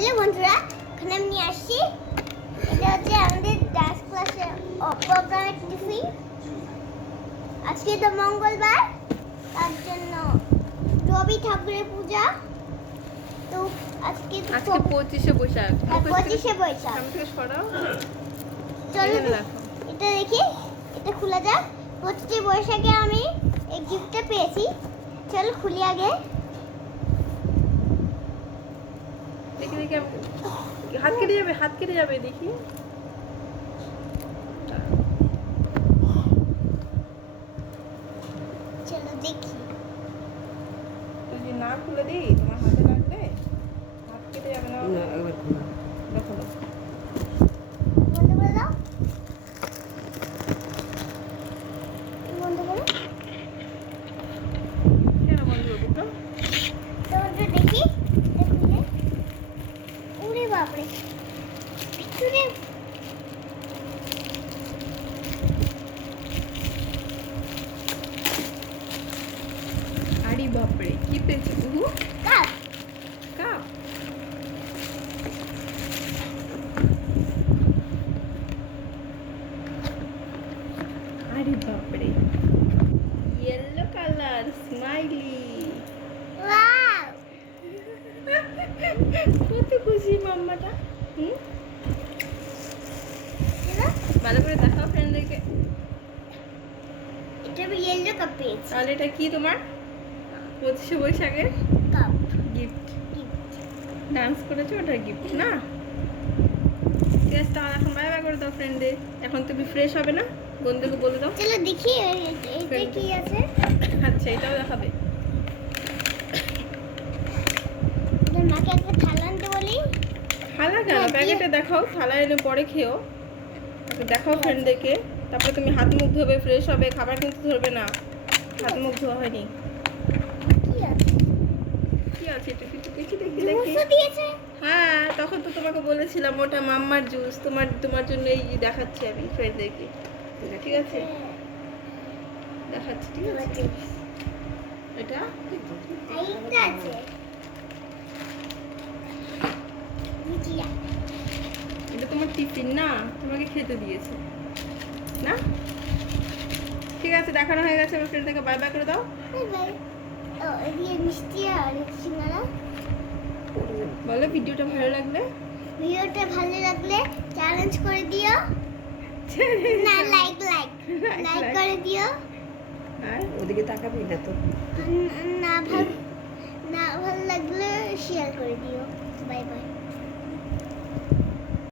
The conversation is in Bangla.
হ্যালো বন্ধুরা এখানে আমি নিয়ে আসছি। এটা হচ্ছে আমাদের ডান্স ক্লাসের প্রোগ্রামের টিফিন আজকে তো মঙ্গলবার তার জন্য রবি ঠাকুরের পূজা। তো আজকে আজকে পঁচিশে বৈশাখ। পঁচিশে বৈশাখ। চলো এটা দেখি। এটা খোলা যাক। পঁচিশে বৈশাখে আমি এই গিফটটা পেয়েছি। চল খুলি আগে। দেখি দেখি আমি হাত কেটে যাবে হাত কেটে যাবে দেখি চলো দেখি তুই যদি না খুলে দিই তোমার হাতে লাগবে হাত কেটে যাবে না না একবার খোলা দেখো না। বন্ধ করে দাও বন্ধ করো কেন বন্ধ করব তো তোমাদের দেখি এটা খুলে উরে বাপরে ভিতরে আরে বাপরে কি পেয়েছি বুহু কাপ কাপ আরে বাপরে ইয়েলো হুম? ভালো করে দেখাও ফ্রেন্ডদেরকে এটা আমি ইয়েলো কাপ পেয়েছি। তাহলে এটা কি তোমার? পঁচিশে বৈশাখের কাপ গিফট ডান্স করেছ? ওটা গিফট না? ঠিক আছে তাহলে এখন বাই বাই করে দাও ফ্রেন্ডদের এখন তুমি ফ্রেশ হবে না? বন্ধুকে বলে দাও। চলো দেখি এটা কি আছে? আচ্ছা এটাও দেখাবে। মাকে একটা থালা কেন হ্যাঁ, প্যাকেটে দেখাও থালা এনে পরে খেও। দেখাও ফ্রেন্ডদেরকে তারপরে তুমি হাত মুখ ধোবে ফ্রেশ হবে খাবার কিন্তু ধরবে না। হাত মুখ ধোয়া হয়নি। কি আছে? একটু একটু দেখি দেখি দেখি হ্যাঁ তখন তো তোমাকে বলেছিলাম ওটা মাম্মার জুস। তোমার তোমার জন্য এই দেখাচ্ছি আমি ফ্রেন্ডদেরকে ঠিক আছে? দেখাচ্ছি ঠিক আছে? এটা? আছে ভুজিয়া এটা তোমার টিফিন না তোমাকে খেতে দিয়েছে। না? ঠিক আছে দেখানো হয়ে গেছে আমার ফ্রেন্ডটাকে বাই বাই করে দাও। বলো ভিডিওটা ভালো লাগলে? ভিডিওটা ভালো লাগলে চ্যালেঞ্জ করে দিও। না লাইক লাইক লাইক করে দিও। আর ওদিকে তাকাবি না তো। না ভালো না ভালো লাগলে শেয়ার করে দিও। Bye bye